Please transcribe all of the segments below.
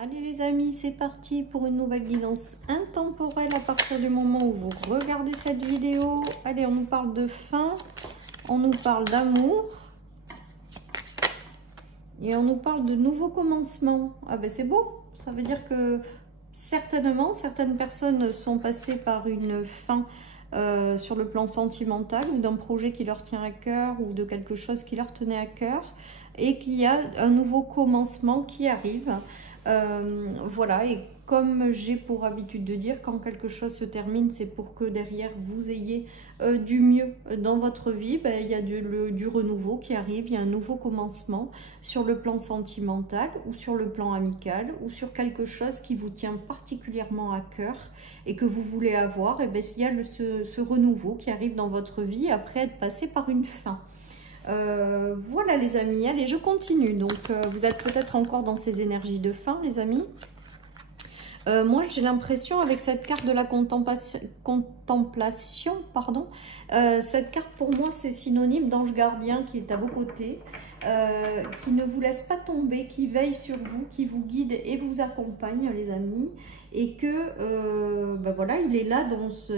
Allez les amis, c'est parti pour une nouvelle guidance intemporelle à partir du moment où vous regardez cette vidéo. Allez, on nous parle de fin, on nous parle d'amour et on nous parle de nouveaux commencements. Ah ben c'est beau, ça veut dire que certainement certaines personnes sont passées par une fin sur le plan sentimental ou d'un projet qui leur tient à cœur ou de quelque chose qui leur tenait à cœur et qu'il y a un nouveau commencement qui arrive. Voilà, et comme j'ai pour habitude de dire, quand quelque chose se termine, c'est pour que derrière vous ayez du mieux dans votre vie. Ben, il y a du renouveau qui arrive, il y a un nouveau commencement sur le plan sentimental ou sur le plan amical ou sur quelque chose qui vous tient particulièrement à cœur et que vous voulez avoir. Et ben, il y a ce renouveau qui arrive dans votre vie après être passé par une fin. Voilà les amis, allez je continue. Donc vous êtes peut-être encore dans ces énergies de fin les amis. Moi j'ai l'impression avec cette carte de la contemplation, pardon, cette carte pour moi c'est synonyme d'ange gardien qui est à vos côtés, qui ne vous laisse pas tomber, qui veille sur vous, qui vous guide et vous accompagne les amis. Et que ben voilà, il est là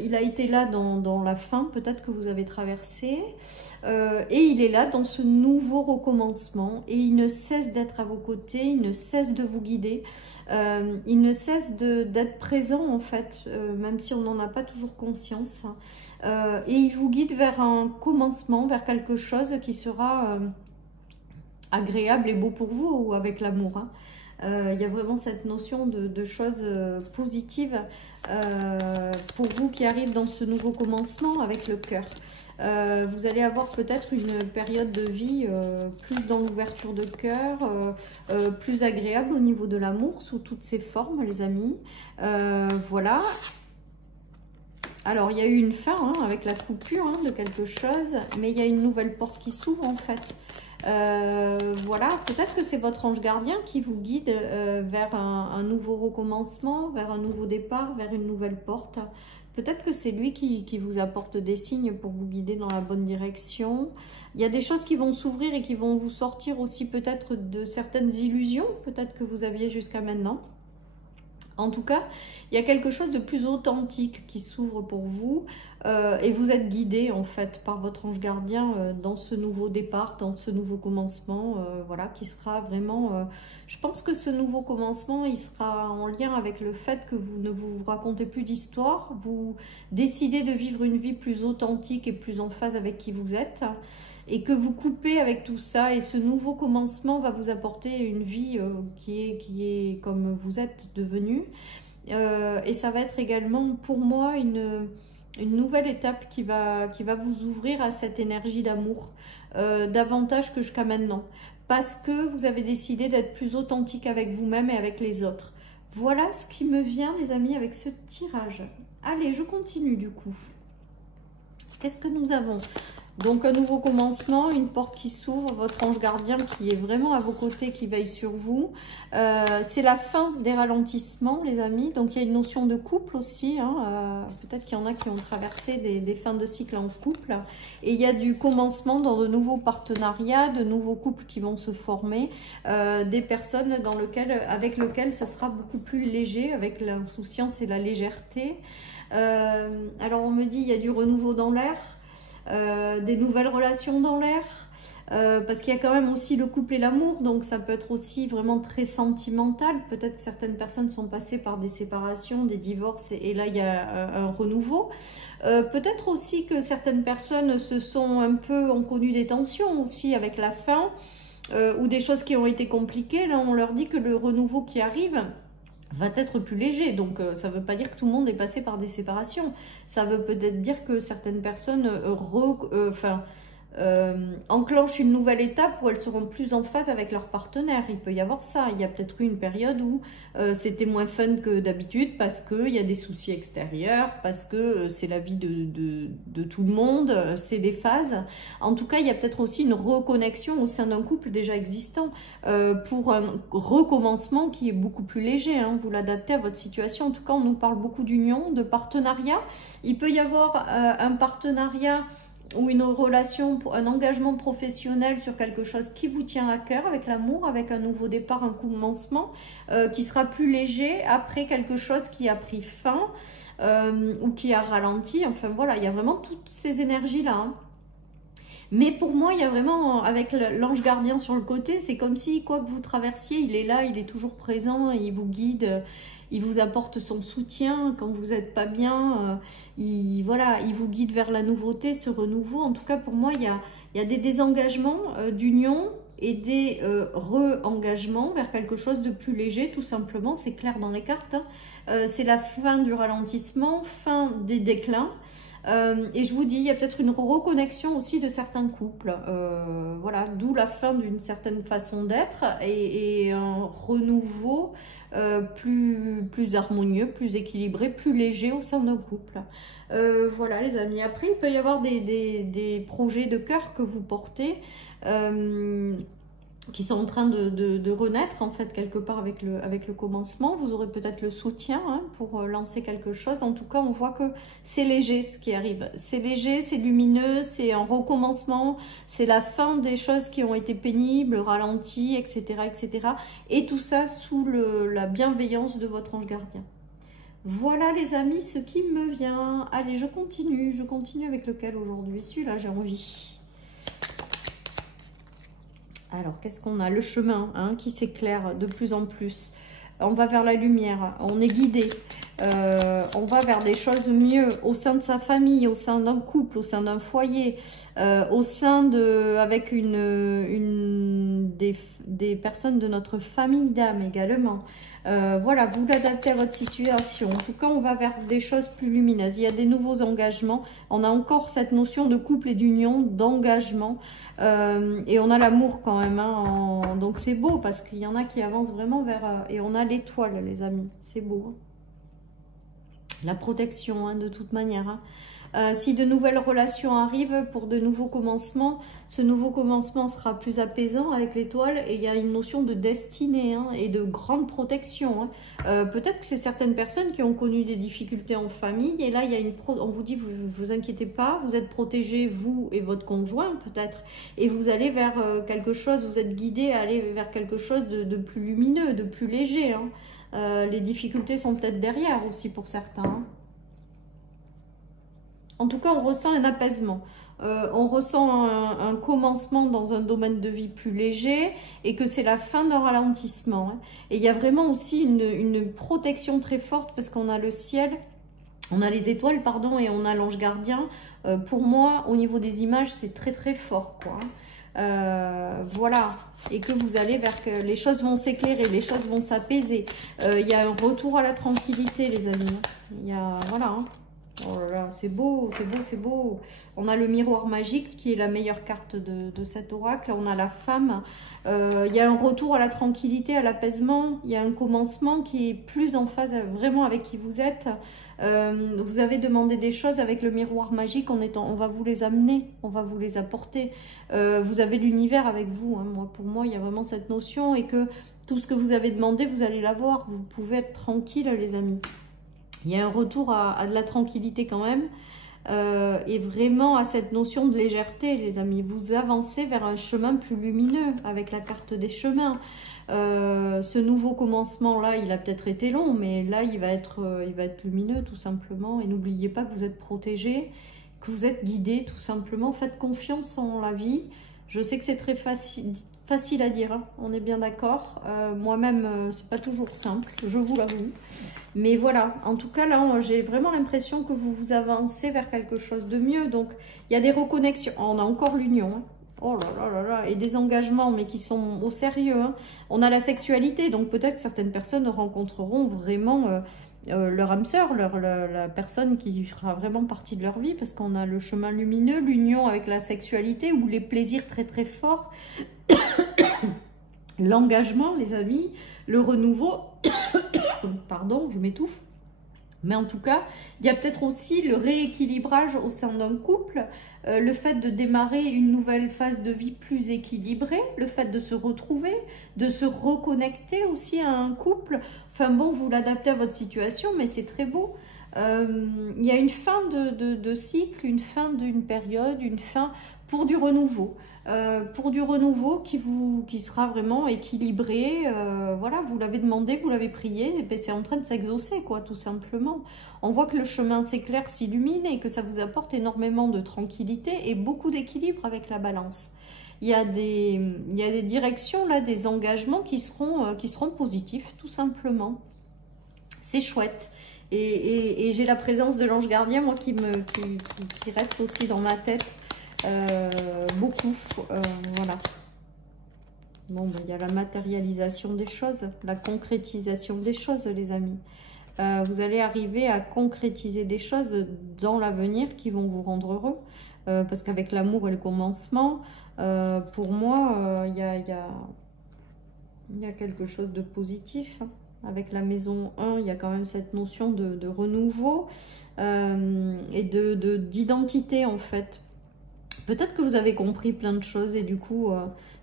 il a été là dans la fin peut-être que vous avez traversé, et il est là dans ce nouveau recommencement et il ne cesse d'être à vos côtés, il ne cesse de vous guider, il ne cesse d'être présent en fait, même si on n'en a pas toujours conscience, et il vous guide vers un commencement, vers quelque chose qui sera agréable et beau pour vous ou avec l'amour, hein. Il y a vraiment cette notion de choses positives pour vous qui arrivent dans ce nouveau commencement avec le cœur. Vous allez avoir peut-être une période de vie plus dans l'ouverture de cœur, plus agréable au niveau de l'amour sous toutes ses formes les amis. Voilà. Alors il y a eu une fin hein, avec la coupure hein, de quelque chose, mais il y a une nouvelle porte qui s'ouvre en fait. Voilà, peut-être que c'est votre ange gardien qui vous guide vers un nouveau recommencement, vers un nouveau départ, vers une nouvelle porte. Peut-être que c'est lui qui vous apporte des signes pour vous guider dans la bonne direction. Il y a des choses qui vont s'ouvrir et qui vont vous sortir aussi peut-être de certaines illusions, peut-être que vous aviez jusqu'à maintenant. En tout cas, il y a quelque chose de plus authentique qui s'ouvre pour vous et vous êtes guidé en fait par votre ange gardien dans ce nouveau départ, dans ce nouveau commencement, voilà, qui sera vraiment... je pense que ce nouveau commencement, il sera en lien avec le fait que vous ne vous racontez plus d'histoire, vous décidez de vivre une vie plus authentique et plus en phase avec qui vous êtes. Et que vous coupez avec tout ça et ce nouveau commencement va vous apporter une vie qui est comme vous êtes devenu. Et ça va être également pour moi une nouvelle étape qui va vous ouvrir à cette énergie d'amour davantage que jusqu'à maintenant. Parce que vous avez décidé d'être plus authentique avec vous-même et avec les autres. Voilà ce qui me vient les amis avec ce tirage. Allez, je continue du coup. Qu'est-ce que nous avons ? Donc un nouveau commencement, une porte qui s'ouvre, votre ange gardien qui est vraiment à vos côtés, qui veille sur vous. C'est la fin des ralentissements les amis, donc il y a une notion de couple aussi, hein. Peut-être qu'il y en a qui ont traversé des fins de cycle en couple. Et il y a du commencement dans de nouveaux partenariats, de nouveaux couples qui vont se former, des personnes avec lesquelles ça sera beaucoup plus léger, avec l'insouciance et la légèreté. Alors on me dit il y a du renouveau dans l'air. Des nouvelles relations dans l'air, parce qu'il y a quand même aussi le couple et l'amour, donc ça peut être aussi vraiment très sentimental. Peut-être que certaines personnes sont passées par des séparations, des divorces, et là il y a un renouveau. Peut-être aussi que certaines personnes ont connu des tensions aussi avec la fin, ou des choses qui ont été compliquées. Là on leur dit que le renouveau qui arrive va être plus léger, donc ça ne veut pas dire que tout le monde est passé par des séparations, ça veut peut-être dire que certaines personnes enclenchent une nouvelle étape où elles seront plus en phase avec leur partenaire. Il peut y avoir ça, il y a peut-être eu une période où c'était moins fun que d'habitude parce qu'il y a des soucis extérieurs, parce que c'est la vie de tout le monde, c'est des phases. En tout cas, il y a peut-être aussi une reconnexion au sein d'un couple déjà existant pour un recommencement qui est beaucoup plus léger, hein. Vous l'adaptez à votre situation. En tout cas, on nous parle beaucoup d'union, de partenariat. Il peut y avoir un partenariat ou une relation, un engagement professionnel sur quelque chose qui vous tient à cœur, avec l'amour, avec un nouveau départ, un commencement, qui sera plus léger après quelque chose qui a pris fin ou qui a ralenti. Enfin voilà, il y a vraiment toutes ces énergies-là. Hein. Mais pour moi, il y a vraiment, avec l'ange gardien sur le côté, c'est comme si, quoi que vous traversiez, il est là, il est toujours présent, il vous guide, il vous apporte son soutien quand vous n'êtes pas bien. Voilà, il vous guide vers la nouveauté, ce renouveau. En tout cas, pour moi, il y a des désengagements d'union et des re-engagements vers quelque chose de plus léger, tout simplement. C'est clair dans les cartes. Hein. C'est la fin du ralentissement, fin des déclins. Et je vous dis, il y a peut-être une reconnexion aussi de certains couples. Voilà, d'où la fin d'une certaine façon d'être et un renouveau plus harmonieux, plus équilibré, plus léger au sein d'un couple. Voilà les amis. Après, il peut y avoir des projets de cœur que vous portez qui sont en train de renaître en fait quelque part avec le commencement. Vous aurez peut-être le soutien hein, pour lancer quelque chose. En tout cas, on voit que c'est léger ce qui arrive. C'est léger, c'est lumineux, c'est un recommencement, c'est la fin des choses qui ont été pénibles, ralenties, etc. etc. Et tout ça sous la bienveillance de votre ange gardien. Voilà les amis, ce qui me vient. Allez, je continue avec lequel aujourd'hui? Celui-là, j'ai envie. Alors, qu'est-ce qu'on a? Le chemin hein, qui s'éclaire de plus en plus. On va vers la lumière, on est guidé. On va vers des choses mieux au sein de sa famille, au sein d'un couple, au sein d'un foyer, au sein de... avec des personnes de notre famille d'âme également. Voilà, vous l'adaptez à votre situation. En tout cas, on va vers des choses plus lumineuses. Il y a des nouveaux engagements. On a encore cette notion de couple et d'union, d'engagement. Et on a l'amour quand même. Hein, donc c'est beau parce qu'il y en a qui avancent vraiment vers... et on a l'étoile, les amis. C'est beau. Hein. La protection, hein, de toute manière. Hein. Si de nouvelles relations arrivent pour de nouveaux commencements, ce nouveau commencement sera plus apaisant avec l'étoile et il y a une notion de destinée hein, et de grande protection. Hein. Peut-être que c'est certaines personnes qui ont connu des difficultés en famille et là il y a on vous dit vous inquiétez pas, vous êtes protégés vous et votre conjoint peut-être et vous allez vers quelque chose, vous êtes guidés à aller vers quelque chose de plus lumineux, de plus léger. Hein. Les difficultés sont peut-être derrière aussi pour certains. Hein. En tout cas, on ressent un apaisement. On ressent un commencement dans un domaine de vie plus léger et que c'est la fin d'un ralentissement. Hein. Et il y a vraiment aussi une protection très forte parce qu'on a le ciel, on a les étoiles, pardon, et on a l'ange gardien. Pour moi, au niveau des images, c'est très très fort, quoi. Voilà, et que vous allez vers que les choses vont s'éclairer, les choses vont s'apaiser. Il y a un retour à la tranquillité, les amis. Il y a, voilà. Hein. Oh là là, c'est beau, c'est beau, c'est beau. On a le miroir magique qui est la meilleure carte de cet oracle. On a la femme. Il y a un retour à la tranquillité, à l'apaisement. Il y a un commencement qui est plus en phase vraiment avec qui vous êtes. Vous avez demandé des choses avec le miroir magique. On va vous les amener, on va vous les apporter. Vous avez l'univers avec vous. Hein. Pour moi, il y a vraiment cette notion et que tout ce que vous avez demandé, vous allez l'avoir. Vous pouvez être tranquille, les amis. Il y a un retour à de la tranquillité quand même et vraiment à cette notion de légèreté, les amis. Vous avancez vers un chemin plus lumineux avec la carte des chemins. Ce nouveau commencement-là, il a peut-être été long, mais là, il va être lumineux tout simplement. Et n'oubliez pas que vous êtes protégés, que vous êtes guidés tout simplement. Faites confiance en la vie. Je sais que c'est très facile à dire, hein. On est bien d'accord. Moi-même, c'est pas toujours simple, je vous l'avoue. Mais voilà, en tout cas, là, j'ai vraiment l'impression que vous avancez vers quelque chose de mieux. Donc, il y a des reconnexions. On a encore l'union. Hein. Oh là là là là. Et des engagements, mais qui sont au sérieux. Hein. On a la sexualité. Donc, peut-être que certaines personnes rencontreront vraiment leur âme sœur, la personne qui fera vraiment partie de leur vie. Parce qu'on a le chemin lumineux, l'union avec la sexualité ou les plaisirs très très forts. L'engagement, les amis, le renouveau... Pardon, je m'étouffe. Mais en tout cas, il y a peut-être aussi le rééquilibrage au sein d'un couple, le fait de démarrer une nouvelle phase de vie plus équilibrée, le fait de se retrouver, de se reconnecter aussi à un couple. Enfin bon, vous l'adaptez à votre situation, mais c'est très beau. Il y a une fin de cycle, une fin d'une période, une fin pour du renouveau. Qui sera vraiment équilibré. Voilà, vous l'avez demandé, vous l'avez prié, et ben c'est en train de s'exaucer, quoi, tout simplement. On voit que le chemin s'éclaire, s'illumine et que ça vous apporte énormément de tranquillité et beaucoup d'équilibre avec la balance. Il y a des directions, là, des engagements qui seront positifs, tout simplement. C'est chouette. Et j'ai la présence de l'ange gardien, moi, qui reste aussi dans ma tête. Beaucoup, voilà. Bon, ben, il y a la matérialisation des choses, la concrétisation des choses, les amis. Vous allez arriver à concrétiser des choses dans l'avenir qui vont vous rendre heureux. Parce qu'avec l'amour et le commencement, pour moi, il y a quelque chose de positif. Hein. Avec la maison 1, il y a quand même cette notion de renouveau et d'identité, en fait. Peut-être que vous avez compris plein de choses et du coup,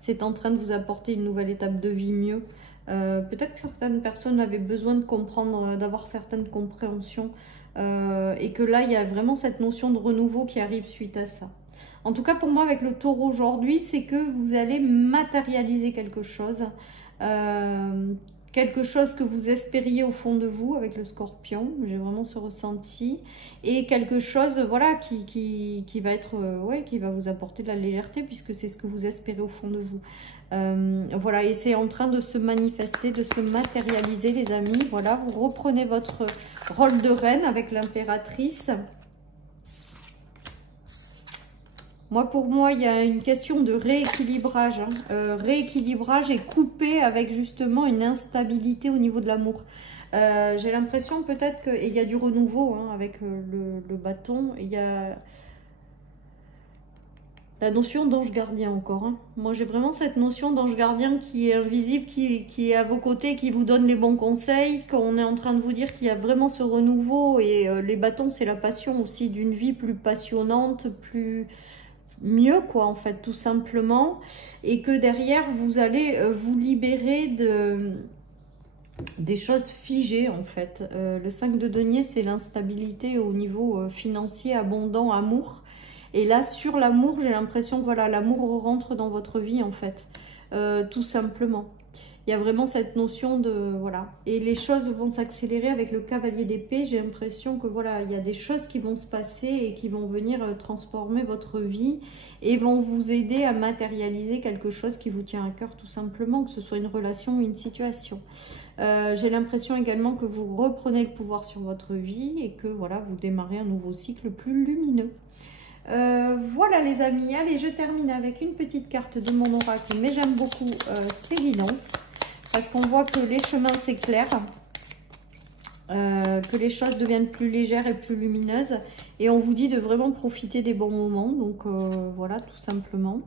c'est en train de vous apporter une nouvelle étape de vie mieux. Peut-être que certaines personnes avaient besoin de comprendre, d'avoir certaines compréhensions et que là, il y a vraiment cette notion de renouveau qui arrive suite à ça. En tout cas, pour moi, avec le taureau aujourd'hui, c'est que vous allez matérialiser quelque chose que vous espériez au fond de vous avec le scorpion, j'ai vraiment ce ressenti, et quelque chose, voilà, qui va être, ouais, qui va vous apporter de la légèreté puisque c'est ce que vous espérez au fond de vous. Voilà, et c'est en train de se manifester, de se matérialiser, les amis. Voilà, vous reprenez votre rôle de reine avec l'impératrice. Pour moi, il y a une question de rééquilibrage. Hein. Rééquilibrage et coupé avec justement une instabilité au niveau de l'amour. J'ai l'impression peut-être qu'il y a du renouveau hein, avec le bâton. Il y a la notion d'ange gardien encore. Hein. Moi, j'ai vraiment cette notion d'ange gardien qui est invisible, qui est à vos côtés, qui vous donne les bons conseils. Qu'on est en train de vous dire qu'il y a vraiment ce renouveau. Et les bâtons, c'est la passion aussi d'une vie plus passionnante, plus... mieux quoi en fait tout simplement, et que derrière vous allez vous libérer des choses figées en fait. Le 5 de denier, c'est l'instabilité au niveau financier, abondant, amour, et là sur l'amour j'ai l'impression que voilà, l'amour rentre dans votre vie en fait, tout simplement. Il y a vraiment cette notion de... Voilà. Et les choses vont s'accélérer avec le cavalier d'épée. J'ai l'impression que voilà, il y a des choses qui vont se passer et qui vont venir transformer votre vie et vont vous aider à matérialiser quelque chose qui vous tient à cœur tout simplement, que ce soit une relation ou une situation. J'ai l'impression également que vous reprenez le pouvoir sur votre vie et que voilà, vous démarrez un nouveau cycle plus lumineux. Voilà les amis, allez, je termine avec une petite carte de mon oracle, mais j'aime beaucoup ces guidances. Parce qu'on voit que les chemins s'éclairent, que les choses deviennent plus légères et plus lumineuses. Et on vous dit de vraiment profiter des bons moments. Donc voilà, tout simplement.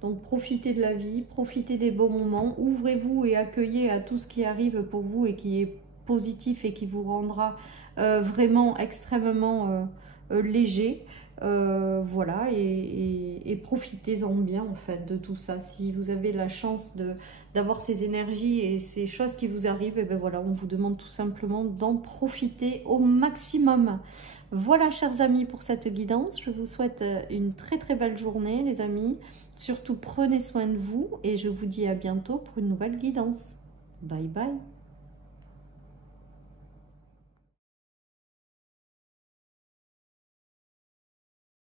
Donc profitez de la vie, profitez des bons moments. Ouvrez-vous et accueillez à tout ce qui arrive pour vous et qui est positif et qui vous rendra vraiment extrêmement léger. Voilà, et profitez-en bien en fait de tout ça. Si vous avez la chance d'avoir ces énergies et ces choses qui vous arrivent, et ben voilà, on vous demande tout simplement d'en profiter au maximum. Voilà chers amis pour cette guidance, je vous souhaite une très très belle journée les amis, surtout prenez soin de vous et je vous dis à bientôt pour une nouvelle guidance. Bye bye.